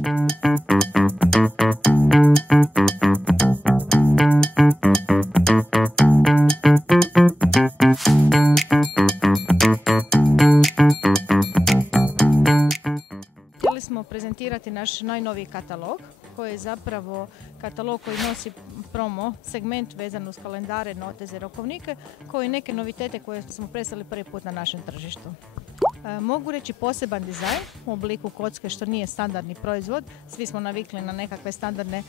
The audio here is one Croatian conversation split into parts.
Htjeli smo prezentirati naš najnoviji katalog, koji je zapravo katalog koji nosi promo segment vezan uz kalendare, noteze, rokovnike, koji neke novitete koje smo predstavili prvi put na našem tržištu. Mogu reći poseban dizajn u obliku kocke, što nije standardni proizvod. Svi smo navikli na nekakve standardne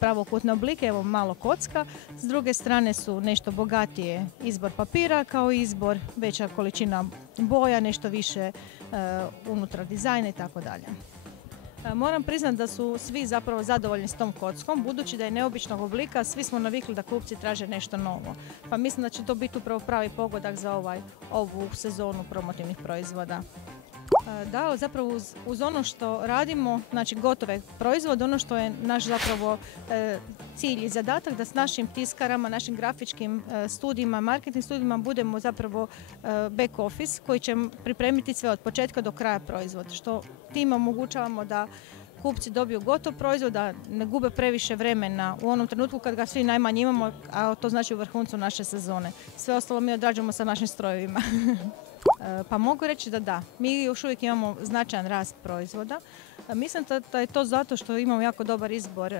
pravokutne oblike, evo malo kocka. S druge strane su nešto bogatije izbor papira, kao i izbor veća količina boja, nešto više unutar dizajna i tako dalje. Moram priznati da su svi zapravo zadovoljni s tom kockom, budući da je neobičnog oblika, svi smo navikli da kupci traže nešto novo. Pa mislim da će to biti upravo pravi pogodak za ovu sezonu promotivnih proizvoda. Da, zapravo uz ono što radimo, znači gotove proizvode, ono što je naš zapravo cilj i zadatak, da s našim tiskarama, našim grafičkim studijima, marketing studijima budemo zapravo back office koji će pripremiti sve od početka do kraja proizvoda, što tim omogućavamo da kupci dobiju gotov proizvod, da ne gube previše vremena u onom trenutku kad ga svi najmanje imamo, a to znači u vrhuncu naše sezone. Sve ostalo mi odrađujemo sa našim strojevima. Pa mogu reći da, mi još uvijek imamo značajan rast proizvoda. Mislim da je to zato što imamo jako dobar izbor,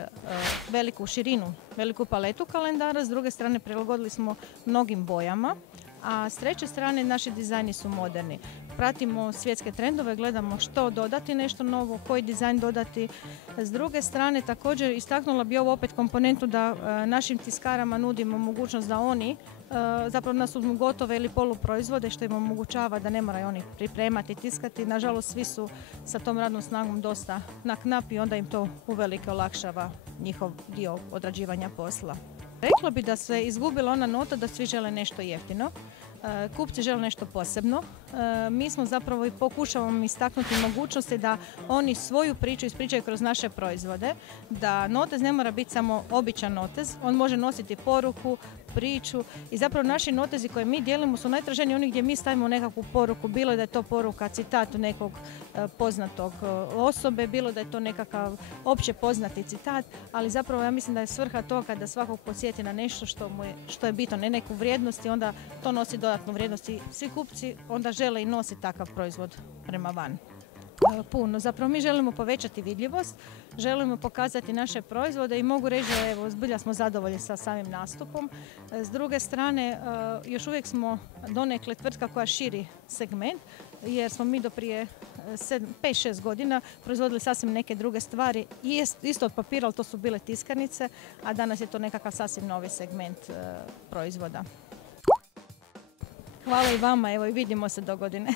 veliku širinu, veliku paletu kalendara, s druge strane prilagodili smo mnogim bojama, a s treće strane naši dizajni su moderni. Pratimo svjetske trendove, gledamo što dodati nešto novo, koji dizajn dodati. S druge strane također istaknula bi ovu opet komponentu da našim tiskarama nudimo mogućnost da oni zapravo nas uzmu gotove ili poluproizvode, što im omogućava da ne moraju oni pripremati, tiskati. Nažalost, svi su sa tom radnom snagom dosta na knap i onda im to uvelike olakšava njihov dio odrađivanja posla. Rekla bi da se izgubila ona nota da svi žele nešto jeftino. Kupci žele nešto posebno. Mi smo zapravo i pokušavamo istaknuti mogućnosti da oni svoju priču ispričaju kroz naše proizvode, da notez ne mora biti samo običan notez, on može nositi poruku, priču i zapravo naši notezi koje mi dijelimo su najtraženiji oni gdje mi stavimo nekakvu poruku, bilo da je to poruka, citat nekog poznatog osobe, bilo da je to nekakav opće poznati citat, ali zapravo ja mislim da je svrha toga da svakog podsjeti na nešto što je bitno, ne neku vrijednost i onda to nosi dodatnu vrijednost i svi kupci onda žele i nositi takav proizvod prema van. Puno. Zapravo mi želimo povećati vidljivost, želimo pokazati naše proizvode i mogu reći da evo, zbilja smo zadovoljni sa samim nastupom. S druge strane, još uvijek smo donekle tvrtka koja širi segment, jer smo mi do prije 5-6 godina proizvodili sasvim neke druge stvari, isto od papira, ali to su bile tiskarnice, a danas je to nekakav sasvim novi segment proizvoda. Hvala i vama, evo i vidimo se do godine.